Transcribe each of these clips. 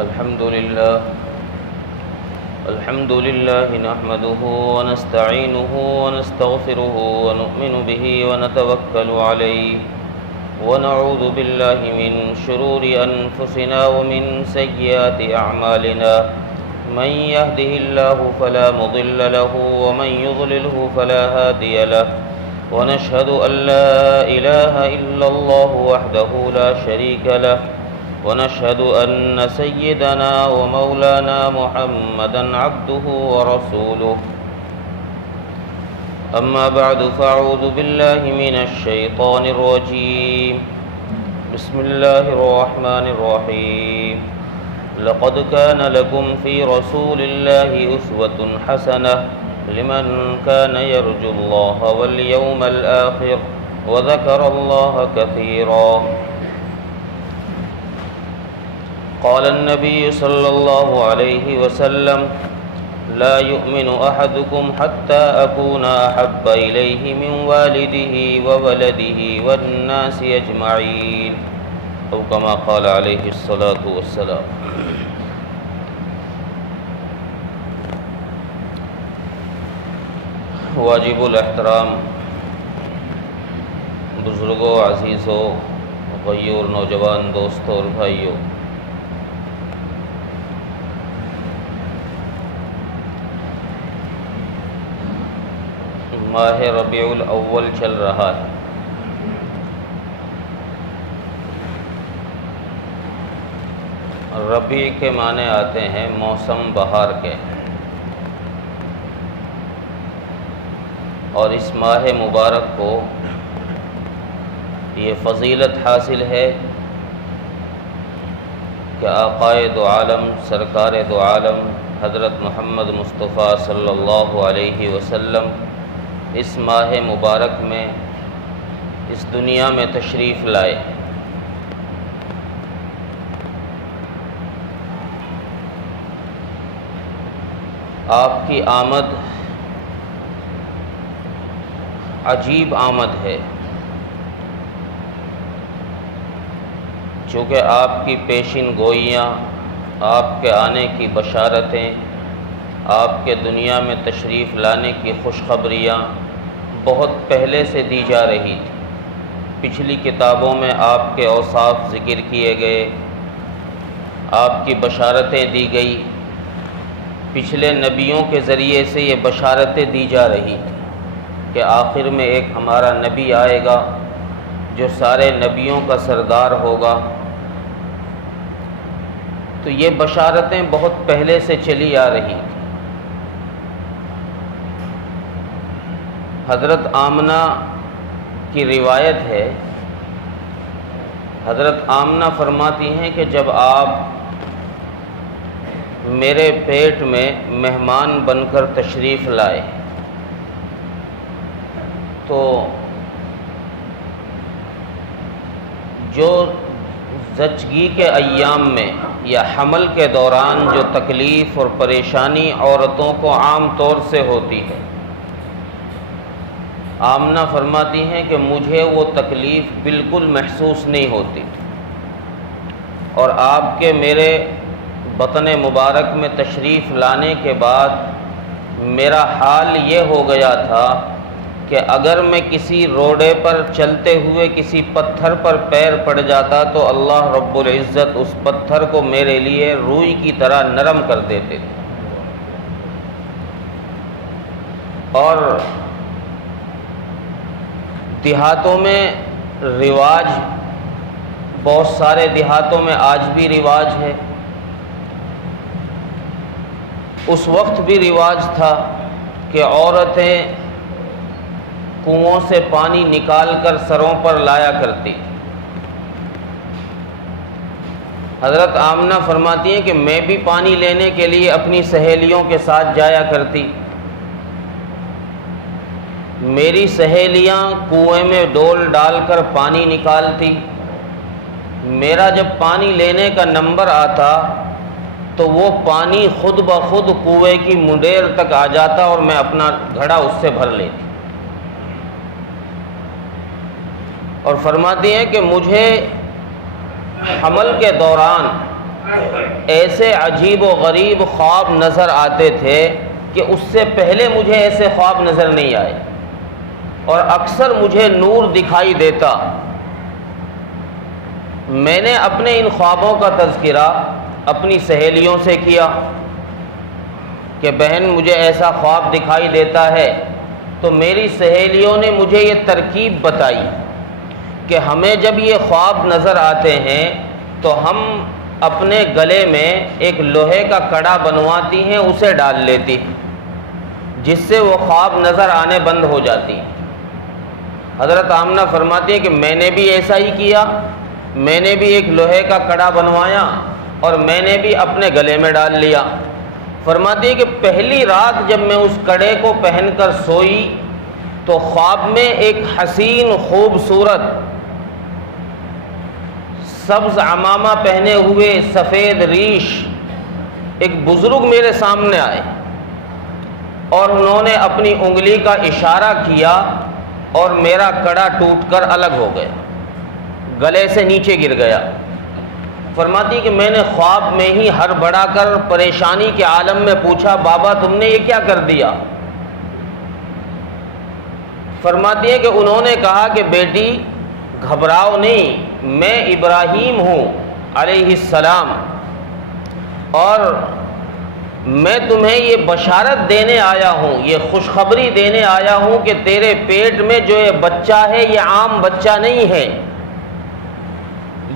الحمد لله نحمده ونستعينه ونستغفره ونؤمن به ونتوكل عليه ونعوذ بالله من شرور أنفسنا ومن سيئات أعمالنا من يهده الله فلا مضل له ومن يضلله فلا هادي له ونشهد أن لا إله إلا الله وحده لا شريك له ونشهد أن سيدنا ومولانا محمدًا عبده ورسوله أما بعد فأعوذ بالله من الشيطان الرجيم بسم الله الرحمن الرحيم لقد كان لكم في رسول الله أسوة حسنة لمن كان يرجو الله واليوم الآخر وذكر الله كثيرا قال النبي صلى الله عليه وسلم لا يؤمن أحدكم حتى أكون أحب إليه من والده وولده والناس أجمعين أو كما قال عليه الصلاة والسلام۔ واجب الاحترام بزرگوں، عزیزوں، غیور نوجوان دوستوں اور بھائیوں، ماہ ربیع الاول چل رہا ہے۔ ربیع کے معنی آتے ہیں موسم بہار کے، اور اس ماہ مبارک کو یہ فضیلت حاصل ہے کہ آقائے دو عالم، سرکار دو عالم حضرت محمد مصطفیٰ صلی اللہ علیہ وسلم اس ماہ مبارک میں اس دنیا میں تشریف لائے۔ آپ کی آمد عجیب آمد ہے، چونکہ آپ کی پیشین گوئیاں، آپ کے آنے کی بشارتیں، آپ کے دنیا میں تشریف لانے کی خوشخبریاں بہت پہلے سے دی جا رہی تھی۔ پچھلی کتابوں میں آپ کے اوصاف ذکر کیے گئے، آپ کی بشارتیں دی گئی، پچھلے نبیوں کے ذریعے سے یہ بشارتیں دی جا رہی تھی کہ آخر میں ایک ہمارا نبی آئے گا جو سارے نبیوں کا سردار ہوگا۔ تو یہ بشارتیں بہت پہلے سے چلی آ رہی تھی۔ حضرت آمنہ کی روایت ہے، حضرت آمنہ فرماتی ہیں کہ جب آپ میرے پیٹ میں مہمان بن کر تشریف لائے تو جو زچگی کے ایام میں یا حمل کے دوران جو تکلیف اور پریشانی عورتوں کو عام طور سے ہوتی ہے، آمنہ فرماتی ہیں کہ مجھے وہ تکلیف بالکل محسوس نہیں ہوتی تھی، اور آپ کے میرے بطن مبارک میں تشریف لانے کے بعد میرا حال یہ ہو گیا تھا کہ اگر میں کسی روڑے پر چلتے ہوئے کسی پتھر پر پیر پڑ جاتا تو اللہ رب العزت اس پتھر کو میرے لیے روئی کی طرح نرم کر دیتے تھے۔ اور دیہاتوں میں رواج، بہت سارے دیہاتوں میں آج بھی رواج ہے، اس وقت بھی رواج تھا کہ عورتیں کنووں سے پانی نکال کر سروں پر لایا کرتی۔ حضرت آمنہ فرماتی ہیں کہ میں بھی پانی لینے کے لیے اپنی سہیلیوں کے ساتھ جایا کرتی۔ میری سہیلیاں کنویں میں ڈول ڈال کر پانی نکالتی، میرا جب پانی لینے کا نمبر آتا تو وہ پانی خود بخود کنویں کی منڈیر تک آ جاتا اور میں اپنا گھڑا اس سے بھر لیتی۔ اور فرماتی ہیں کہ مجھے حمل کے دوران ایسے عجیب و غریب خواب نظر آتے تھے کہ اس سے پہلے مجھے ایسے خواب نظر نہیں آئے، اور اکثر مجھے نور دکھائی دیتا۔ میں نے اپنے ان خوابوں کا تذکرہ اپنی سہیلیوں سے کیا کہ بہن مجھے ایسا خواب دکھائی دیتا ہے، تو میری سہیلیوں نے مجھے یہ ترکیب بتائی کہ ہمیں جب یہ خواب نظر آتے ہیں تو ہم اپنے گلے میں ایک لوہے کا کڑا بنواتی ہیں، اسے ڈال لیتی ہیں، جس سے وہ خواب نظر آنے بند ہو جاتی ہیں۔ حضرت آمنہ فرماتی ہیں کہ میں نے بھی ایسا ہی کیا، میں نے بھی ایک لوہے کا کڑا بنوایا اور میں نے بھی اپنے گلے میں ڈال لیا۔ فرماتی ہے کہ پہلی رات جب میں اس کڑے کو پہن کر سوئی تو خواب میں ایک حسین خوبصورت سبز عمامہ پہنے ہوئے سفید ریش ایک بزرگ میرے سامنے آئے، اور انہوں نے اپنی انگلی کا اشارہ کیا اور میرا کڑا ٹوٹ کر الگ ہو گیا، گلے سے نیچے گر گیا۔ فرماتی کہ میں نے خواب میں ہی ہڑبڑا کر پریشانی کے عالم میں پوچھا بابا تم نے یہ کیا کر دیا؟ فرماتی ہے کہ انہوں نے کہا کہ بیٹی گھبراؤ نہیں، میں ابراہیم ہوں علیہ السلام، اور میں تمہیں یہ بشارت دینے آیا ہوں، یہ خوشخبری دینے آیا ہوں کہ تیرے پیٹ میں جو یہ بچہ ہے یہ عام بچہ نہیں ہے،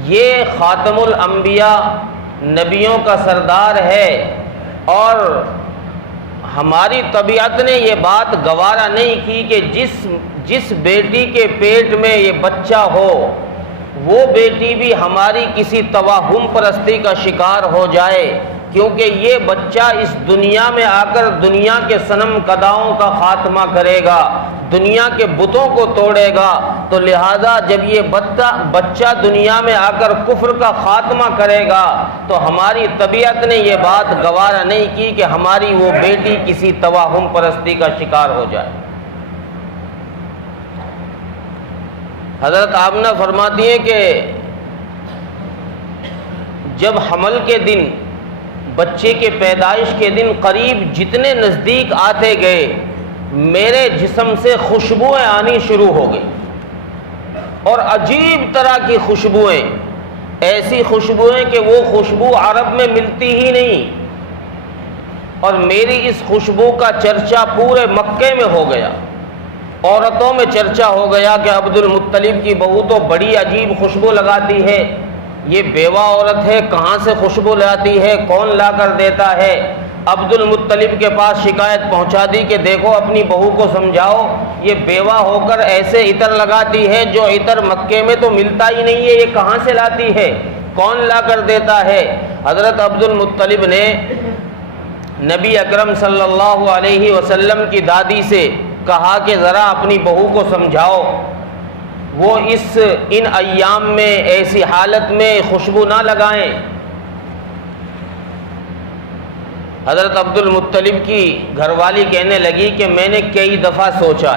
یہ خاتم الانبیاء نبیوں کا سردار ہے، اور ہماری طبیعت نے یہ بات گوارا نہیں کی کہ جس بیٹی کے پیٹ میں یہ بچہ ہو وہ بیٹی بھی ہماری کسی توہم پرستی کا شکار ہو جائے، کیونکہ یہ بچہ اس دنیا میں آ کر دنیا کے صنم قداؤں کا خاتمہ کرے گا، دنیا کے بتوں کو توڑے گا، تو لہذا جب یہ بچہ دنیا میں آ کر کفر کا خاتمہ کرے گا تو ہماری طبیعت نے یہ بات گوارا نہیں کی کہ ہماری وہ بیٹی کسی توہم پرستی کا شکار ہو جائے۔ حضرت آمنہ فرماتی ہیں کہ جب حمل کے دن، بچے کے پیدائش کے دن قریب جتنے نزدیک آتے گئے میرے جسم سے خوشبوئیں آنی شروع ہو گئی، اور عجیب طرح کی خوشبوئیں، ایسی خوشبوئیں کہ وہ خوشبو عرب میں ملتی ہی نہیں، اور میری اس خوشبو کا چرچا پورے مکے میں ہو گیا، عورتوں میں چرچا ہو گیا کہ عبد المطلب کی بہو تو بڑی عجیب خوشبو لگاتی ہے، یہ بیوہ عورت ہے کہاں سے خوشبو لاتی ہے، کون لا کر دیتا ہے۔ عبد المطلب کے پاس شکایت پہنچا دی کہ دیکھو اپنی بہو کو سمجھاؤ، یہ بیوہ ہو کر ایسے عطر لگاتی ہے جو عطر مکے میں تو ملتا ہی نہیں ہے، یہ کہاں سے لاتی ہے، کون لا کر دیتا ہے۔ حضرت عبد المطلب نے نبی اکرم صلی اللہ علیہ وسلم کی دادی سے کہا کہ ذرا اپنی بہو کو سمجھاؤ، وہ ان ایام میں ایسی حالت میں خوشبو نہ لگائیں۔ حضرت عبد المطلب کی گھر والی کہنے لگی کہ میں نے کئی دفعہ سوچا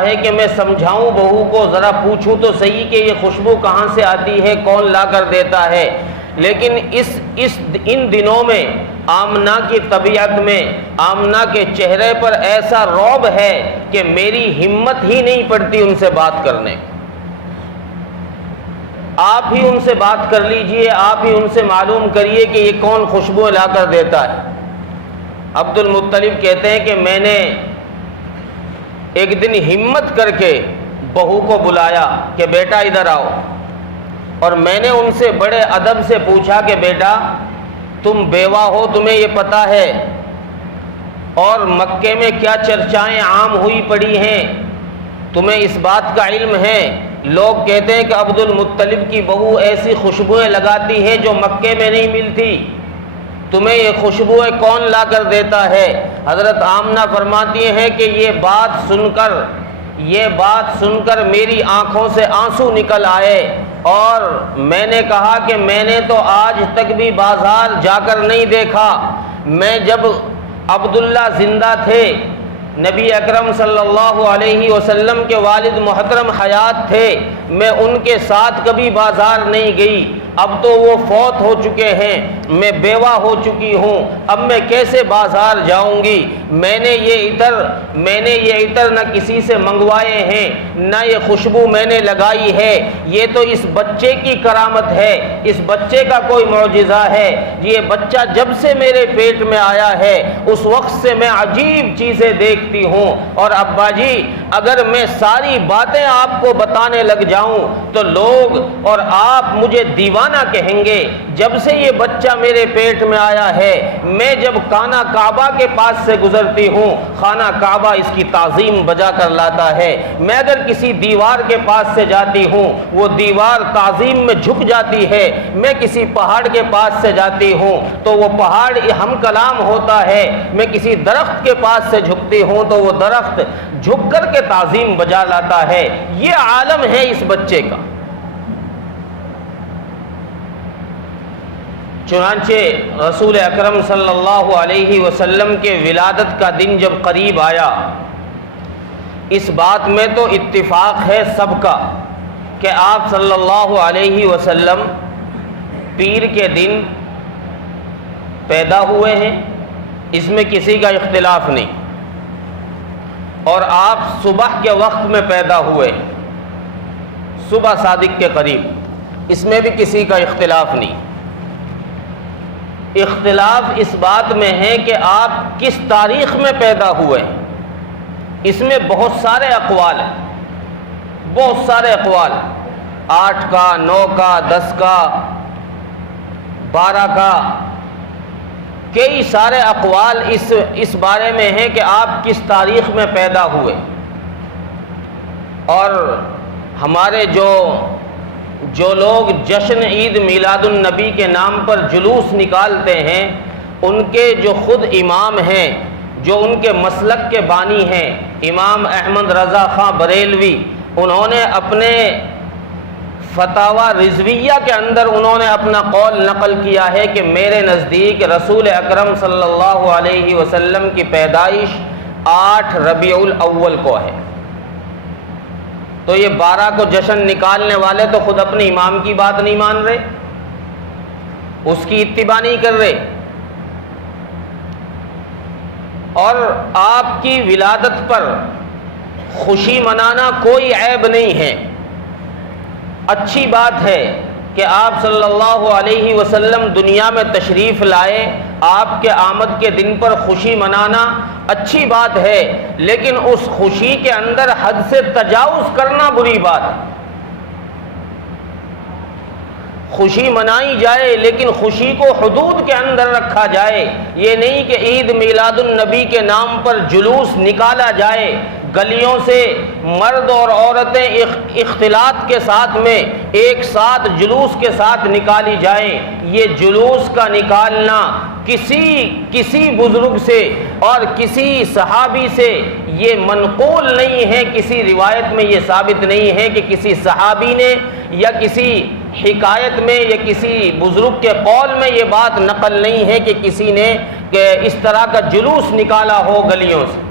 ہے کہ میں سمجھاؤں بہو کو، ذرا پوچھوں تو صحیح کہ یہ خوشبو کہاں سے آتی ہے، کون لا کر دیتا ہے، لیکن ان دنوں میں آمنہ کی طبیعت میں، آمنہ کے چہرے پر ایسا رعب ہے کہ میری ہمت ہی نہیں پڑتی ان سے بات کرنے۔ آپ ہی ان سے بات کر لیجئے، آپ ہی ان سے معلوم کریے کہ یہ کون خوشبو لا کر دیتا ہے۔ عبد المطلب کہتے ہیں کہ میں نے ایک دن ہمت کر کے بہو کو بلایا کہ بیٹا ادھر آؤ، اور میں نے ان سے بڑے ادب سے پوچھا کہ بیٹا تم بیوہ ہو، تمہیں یہ پتہ ہے، اور مکے میں کیا چرچائیں عام ہوئی پڑی ہیں، تمہیں اس بات کا علم ہے، لوگ کہتے ہیں کہ عبد المطلب کی بہو ایسی خوشبوئیں لگاتی ہے جو مکے میں نہیں ملتی، تمہیں یہ خوشبوئیں کون لا کر دیتا ہے؟ حضرت آمنہ فرماتی ہیں کہ یہ بات سن کر میری آنکھوں سے آنسو نکل آئے، اور میں نے کہا کہ میں نے تو آج تک بھی بازار جا کر نہیں دیکھا، میں جب عبداللہ زندہ تھے، نبی اکرم صلی اللہ علیہ وسلم کے والد محترم حیات تھے، میں ان کے ساتھ کبھی بازار نہیں گئی، اب تو وہ فوت ہو چکے ہیں، میں بیوہ ہو چکی ہوں، اب میں کیسے بازار جاؤں گی؟ میں نے یہ عطر نہ کسی سے منگوائے ہیں، نہ یہ خوشبو میں نے لگائی ہے، یہ تو اس بچے کی کرامت ہے، اس بچے کا کوئی معجزہ ہے۔ یہ بچہ جب سے میرے پیٹ میں آیا ہے اس وقت سے میں عجیب چیزیں دیکھتی ہوں، اور ابا جی اگر میں ساری باتیں آپ کو بتانے لگ جاؤں تو لوگ اور آپ مجھے دیوانہ کہیں گے۔ جب سے یہ بچہ میرے پیٹ میں آیا ہے، میں جب خانہ کعبہ کے پاس سے گزرتی ہوں، خانہ کعبہ اس کی تعظیم بجا کر لاتا ہے، میں اگر کسی دیوار کے پاس سے جاتی ہوں وہ دیوار تعظیم میں جھک جاتی ہے، میں کسی پہاڑ کے پاس سے جاتی ہوں تو وہ پہاڑ ہم کلام ہوتا ہے، میں کسی درخت کے پاس سے جھکتی ہوں تو وہ درخت جھک کر کے تعظیم بجا لاتا ہے۔ یہ عالم ہے اس بچے کا۔ چنانچہ رسول اکرم صلی اللہ علیہ وسلم کے ولادت کا دن جب قریب آیا، اس بات میں تو اتفاق ہے سب کا کہ آپ صلی اللہ علیہ وسلم پیر کے دن پیدا ہوئے ہیں، اس میں کسی کا اختلاف نہیں، اور آپ صبح کے وقت میں پیدا ہوئے ہیں، صبح صادق کے قریب، اس میں بھی کسی کا اختلاف نہیں۔ اختلاف اس بات میں ہے کہ آپ کس تاریخ میں پیدا ہوئے ہیں، اس میں بہت سارے اقوال ہیں، بہت سارے اقوال، 8 کا، 9 کا، 10 کا، 12 کا، کئی سارے اقوال اس بارے میں ہیں کہ آپ کس تاریخ میں پیدا ہوئے۔ اور ہمارے جو لوگ جشن عید میلاد النبی کے نام پر جلوس نکالتے ہیں، ان کے جو خود امام ہیں، جو ان کے مسلک کے بانی ہیں، امام احمد رضا خاں بریلوی، انہوں نے اپنے فتاوی رضویہ کے اندر انہوں نے اپنا قول نقل کیا ہے کہ میرے نزدیک رسول اکرم صلی اللہ علیہ وسلم کی پیدائش 8 ربیع الاول کو ہے۔ تو یہ 12 کو جشن نکالنے والے تو خود اپنے امام کی بات نہیں مان رہے، اس کی اتباع نہیں کر رہے، اور آپ کی ولادت پر خوشی منانا کوئی عیب نہیں ہے، اچھی بات ہے کہ آپ صلی اللہ علیہ وسلم دنیا میں تشریف لائے، آپ کے آمد کے دن پر خوشی منانا اچھی بات ہے، لیکن اس خوشی کے اندر حد سے تجاوز کرنا بری بات ہے۔ خوشی منائی جائے لیکن خوشی کو حدود کے اندر رکھا جائے، یہ نہیں کہ عید میلاد النبی کے نام پر جلوس نکالا جائے، گلیوں سے مرد اور عورتیں اختلاط کے ساتھ میں ایک ساتھ جلوس کے ساتھ نکالی جائیں۔ یہ جلوس کا نکالنا کسی بزرگ سے اور کسی صحابی سے یہ منقول نہیں ہے، کسی روایت میں یہ ثابت نہیں ہے کہ کسی صحابی نے یا کسی حکایت میں یا کسی بزرگ کے قول میں یہ بات نقل نہیں ہے کہ کسی نے کہ اس طرح کا جلوس نکالا ہو گلیوں سے۔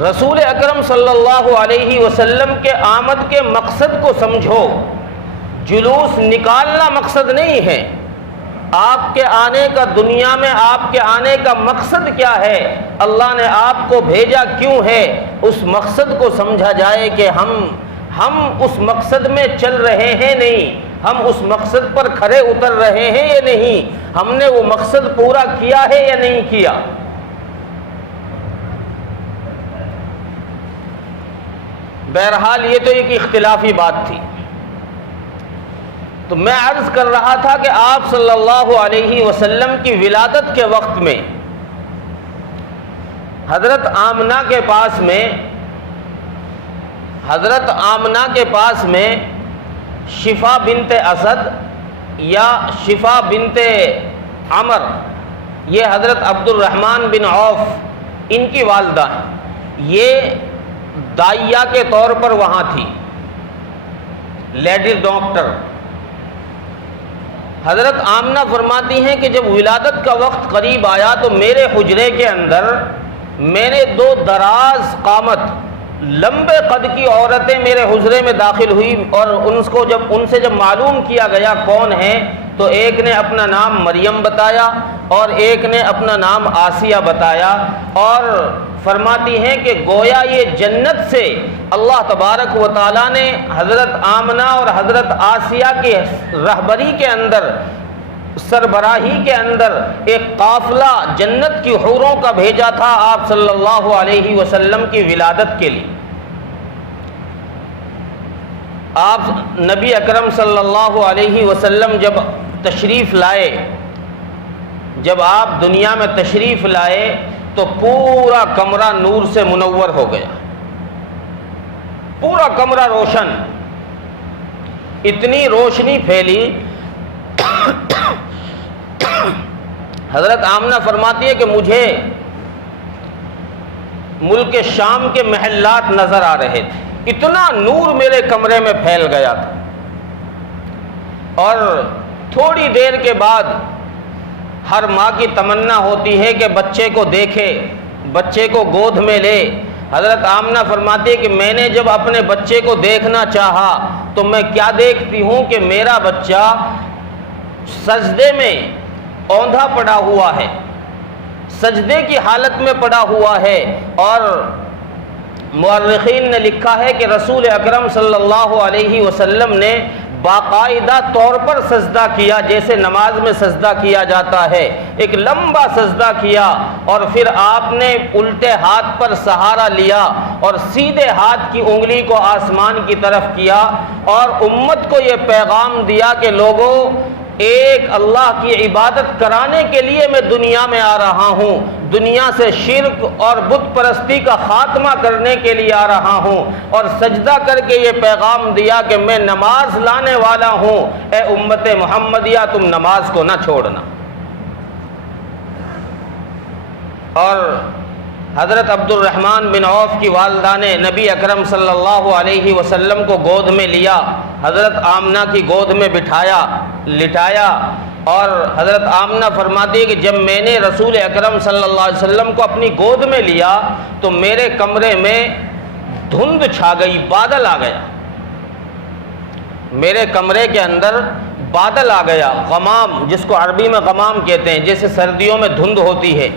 رسول اکرم صلی اللہ علیہ وسلم کے آمد کے مقصد کو سمجھو، جلوس نکالنا مقصد نہیں ہے۔ آپ کے آنے کا، دنیا میں آپ کے آنے کا مقصد کیا ہے، اللہ نے آپ کو بھیجا کیوں ہے، اس مقصد کو سمجھا جائے کہ ہم اس مقصد میں چل رہے ہیں نہیں، ہم اس مقصد پر کھرے اتر رہے ہیں یا نہیں، ہم نے وہ مقصد پورا کیا ہے یا نہیں کیا۔ بہرحال یہ تو ایک اختلافی بات تھی۔ تو میں عرض کر رہا تھا کہ آپ صلی اللہ علیہ وسلم کی ولادت کے وقت میں حضرت آمنہ کے پاس میں شفا بنت اسد یا شفا بنت عمر، یہ حضرت عبد الرحمن بن عوف ان کی والدہ ہیں، یہ دائیہ کے طور پر وہاں تھی، لیڈی ڈاکٹر۔ حضرت آمنہ فرماتی ہیں کہ جب ولادت کا وقت قریب آیا تو میرے حجرے کے اندر میں نے 2 دراز قامت لمبے قد کی عورتیں میرے حجرے میں داخل ہوئی اور ان سے جب معلوم کیا گیا کون ہیں تو ایک نے اپنا نام مریم بتایا اور ایک نے اپنا نام آسیہ بتایا، اور فرماتی ہیں کہ گویا یہ جنت سے اللہ تبارک و تعالیٰ نے حضرت آمنہ اور حضرت آسیہ کی رہبری کے اندر، سربراہی کے اندر ایک قافلہ جنت کی حوروں کا بھیجا تھا آپ صلی اللہ علیہ وسلم کی ولادت کے لیے۔ آپ نبی اکرم صلی اللہ علیہ وسلم جب تشریف لائے، جب آپ دنیا میں تشریف لائے تو پورا کمرہ نور سے منور ہو گیا، پورا کمرہ روشن، اتنی روشنی پھیلی۔ حضرت آمنہ فرماتی ہے کہ مجھے ملک شام کے محلات نظر آ رہے تھے، اتنا نور میرے کمرے میں پھیل گیا تھا۔ اور تھوڑی دیر کے بعد ہر ماں کی تمنا ہوتی ہے کہ بچے کو دیکھے، بچے کو گود میں لے۔ حضرت آمنہ فرماتی ہے کہ میں نے جب اپنے بچے کو دیکھنا چاہا تو میں کیا دیکھتی ہوں کہ میرا بچہ سجدے میں اوندھا پڑا ہوا ہے، سجدے کی حالت میں پڑا ہوا ہے، اور مورخین نے لکھا ہے کہ رسول اکرم صلی اللہ علیہ وسلم نے باقاعدہ طور پر سجدہ کیا، جیسے نماز میں سجدہ کیا جاتا ہے، ایک لمبا سجدہ کیا، اور پھر آپ نے الٹے ہاتھ پر سہارا لیا اور سیدھے ہاتھ کی انگلی کو آسمان کی طرف کیا، اور امت کو یہ پیغام دیا کہ لوگوں، ایک اللہ کی عبادت کرانے کے لیے میں دنیا میں آ رہا ہوں، دنیا سے شرک اور بت پرستی کا خاتمہ کرنے کے لیے آ رہا ہوں، اور سجدہ کر کے یہ پیغام دیا کہ میں نماز لانے والا ہوں، اے امت محمدیہ تم نماز کو نہ چھوڑنا۔ اور حضرت عبد الرحمن بن عوف کی والدہ نے نبی اکرم صلی اللہ علیہ وسلم کو گود میں لیا، حضرت آمنہ کی گود میں بٹھایا، لٹایا، اور حضرت آمنہ فرماتی ہے کہ جب میں نے رسول اکرم صلی اللہ علیہ وسلم کو اپنی گود میں لیا تو میرے کمرے میں دھند چھا گئی، بادل آ گیا، میرے کمرے کے اندر بادل آ گیا، غمام، جس کو عربی میں غمام کہتے ہیں، جیسے سردیوں میں دھند ہوتی ہے،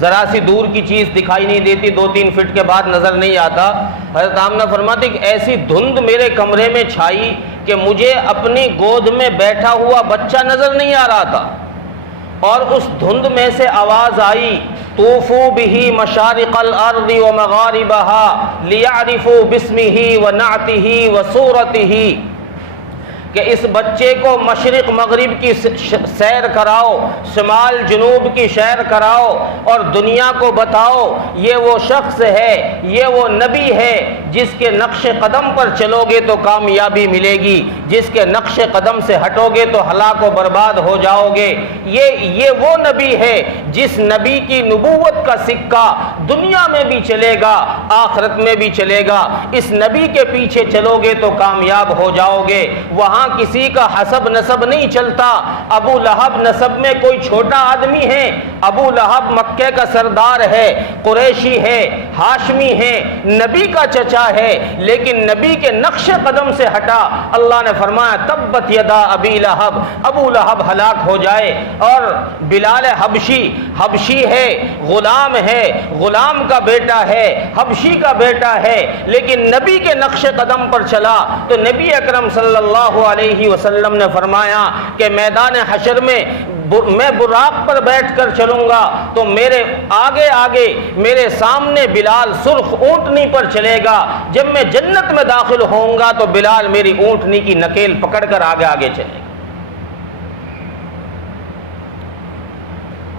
ذرا سی دور کی چیز دکھائی نہیں دیتی، 2-3 فٹ کے بعد نظر نہیں آتا۔ حضرت آمنہ فرماتی کہ ایسی دھند میرے کمرے میں چھائی کہ مجھے اپنی گود میں بیٹھا ہوا بچہ نظر نہیں آ رہا تھا، اور اس دھند میں سے آواز آئی، طوفوا بہ مشارق الارض ومغاربها لیعرفوا باسمہ ونعتہ وصورتہ، کہ اس بچے کو مشرق مغرب کی سیر کراؤ، شمال جنوب کی سیر کراؤ، اور دنیا کو بتاؤ یہ وہ شخص ہے، یہ وہ نبی ہے جس کے نقش قدم پر چلو گے تو کامیابی ملے گی، جس کے نقش قدم سے ہٹو گے تو ہلاک و برباد ہو جاؤ گے۔ یہ وہ نبی ہے جس نبی کی نبوت کا سکہ دنیا میں بھی چلے گا، آخرت میں بھی چلے گا، اس نبی کے پیچھے چلو گے تو کامیاب ہو جاؤ گے۔ وہاں کسی کا حسب نسب نہیں چلتا، ابو لہب نسب میں کوئی چھوٹا آدمی ہے، ابو لہب مکے کا سردار ہے، قریشی ہے، ہاشمی ہے، نبی کا چچا ہے، لیکن نبی کے نقش قدم سے ہٹا، اللہ نے فرمایا تبت یدا ابی لہب، ابو لہب ہلاک ہو جائے۔ اور بلال حبشی ہے، غلام ہے، غلام کا بیٹا ہے، حبشی کا بیٹا ہے، لیکن نبی کے نقش قدم پر چلا تو نبی اکرم صلی اللہ علیہ وسلم نے فرمایا کہ میدان حشر میں میں براق پر بیٹھ کر چلوں گا تو میرے آگے آگے میرے سامنے بلال سرخ اونٹنی پر چلے گا، جب میں جنت میں داخل ہوں گا تو بلال میری اونٹنی کی نکیل پکڑ کر آگے آگے چلے گا۔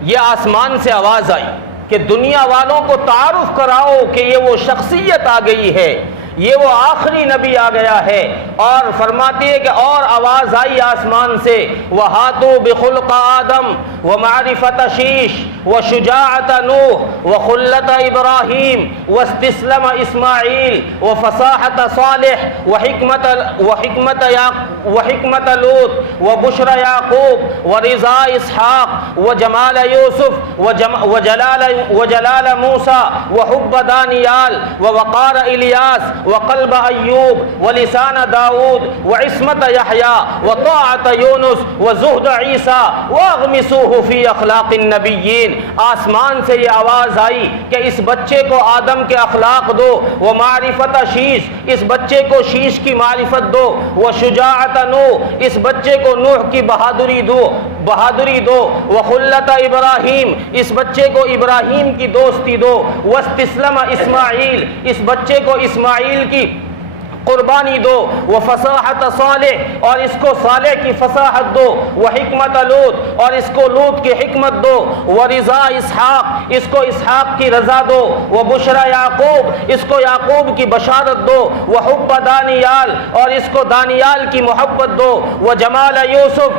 یہ آسمان سے آواز آئی کہ دنیا والوں کو تعارف کراؤ کہ یہ وہ شخصیت آ گئی ہے، یہ وہ آخری نبی آ گیا ہے۔ اور فرماتی ہے کہ اور آواز آئی آسمان سے، وَهَاتُوا بِخُلْقِ آدَمَ وَمَعْرِفَةَ شِیش، وشجاعة نوح وخلة إبراهيم واستسلام إسماعيل وفصاحة صالح وحكمة لوط وبشرى يعقوب ورضا إسحاق وجمال يوسف وجلال موسى وحب دانيال ووقار إلياس وقلب أيوب ولسان داود وعصمة يحيى وطاعة يونس وزهد عيسى واغمسوه في اخلاق النبیین۔ آسمان سے یہ آواز آئی کہ اس بچے کو آدم کے اخلاق دو، ومعرفت شیش، اس بچے کو شیش کی معرفت دو، وشجاعت نوح، اس بچے کو نوح کی بہادری دو، وخلت ابراہیم، اس بچے کو ابراہیم کی دوستی دو، واستسلم اسماعیل، اس بچے کو اسماعیل کی قربانی دو، وفصاحت صالح، اور اس کو صالح کی فصاحت دو، وحکمت لوط، اور اس کو لوط کی حکمت دو، ورضا اسحاق، اس کو اسحاق کی رضا دو، وبشرى یعقوب، اس کو یعقوب کی بشارت دو، وحب دانیال، اور اس کو دانیال کی محبت دو، وجمال یوسف،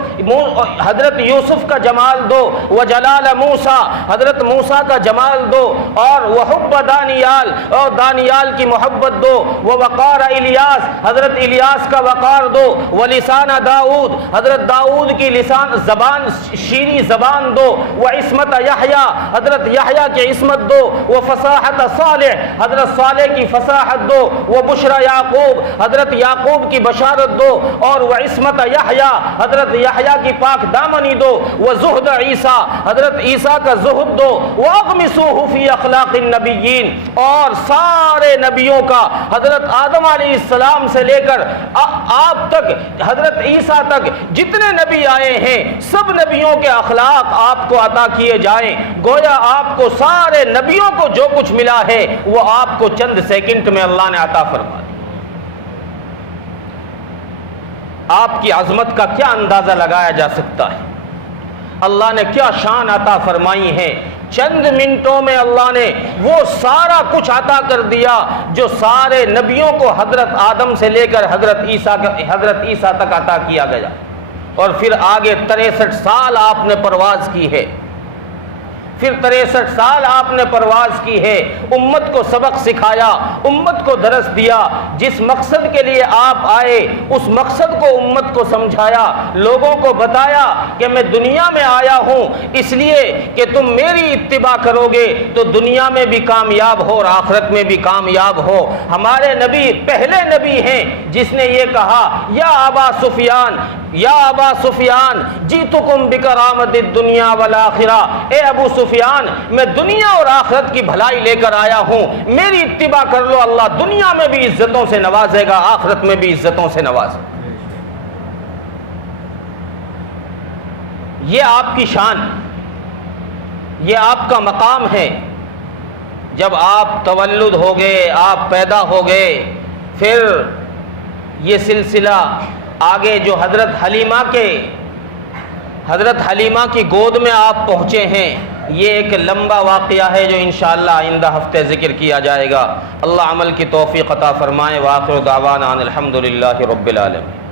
حضرت یوسف کا جمال دو، وجلال موسیٰ، حضرت موسیٰ کا جمال دو، اور وحب دانیال، اور دانیال کی محبت دو، ووقار حضرت الیاس کا وقار دو، ولسان داؤد، حضرت داؤد کی لسان زبان شیریں زبان دو، وعصمت یحییٰ، حضرت یحییٰ کی عصمت دو، وفصاحت صالح، حضرت صالح کی فصاحت دو، وبشرى یعقوب، حضرت یعقوب کی بشارت دو، اور وعصمت یحییٰ، حضرت یحییٰ کی پاک دامنی دو، وزہد عیسیٰ، حضرت عیسیٰ کا زہد دو، واغمسوہ فی اخلاق النبیین، اور سارے نبیوں کا حضرت آدم علیہ السلام سے لے کر آپ تک، حضرت عیسیٰ تک جتنے نبی آئے ہیں سب نبیوں کے اخلاق آپ کو عطا کیے جائیں، گویا آپ کو سارے نبیوں کو جو کچھ ملا ہے وہ آپ کو چند سیکنڈ میں اللہ نے عطا فرما دیا۔ آپ کی عظمت کا کیا اندازہ لگایا جا سکتا ہے، اللہ نے کیا شان عطا فرمائی ہے، چند منٹوں میں اللہ نے وہ سارا کچھ عطا کر دیا جو سارے نبیوں کو حضرت آدم سے لے کر حضرت عیسیٰ تک عطا کیا گیا، اور پھر آگے 63 سال آپ نے پرواز کی ہے، پھر 63 سال آپ نے پرواز کی ہے، امت کو سبق سکھایا، امت کو درس دیا، جس مقصد کے لیے آپ آئے اس مقصد کو امت کو سمجھایا، لوگوں کو بتایا کہ میں دنیا میں آیا ہوں اس لیے کہ تم میری اتباع کرو گے تو دنیا میں بھی کامیاب ہو اور آخرت میں بھی کامیاب ہو۔ ہمارے نبی پہلے نبی ہیں جس نے یہ کہا، یا ابا سفیان جیتکم بکرامت الدنیا والآخرہ، اے ابو سفیان میں دنیا اور آخرت کی بھلائی لے کر آیا ہوں، میری اتباع کر لو، اللہ دنیا میں بھی عزتوں سے نوازے گا، آخرت میں بھی عزتوں سے نوازے گا۔ یہ آپ کی شان، یہ آپ کا مقام ہے۔ جب آپ تولد ہو گئے، آپ پیدا ہو گئے، پھر یہ سلسلہ آگے جو حضرت حلیمہ کی گود میں آپ پہنچے ہیں، یہ ایک لمبا واقعہ ہے جو انشاءاللہ آئندہ ہفتے ذکر کیا جائے گا۔ اللہ عمل کی توفیق عطا فرمائے۔ وآخر دعوانا ان الحمدللہ رب العالمین۔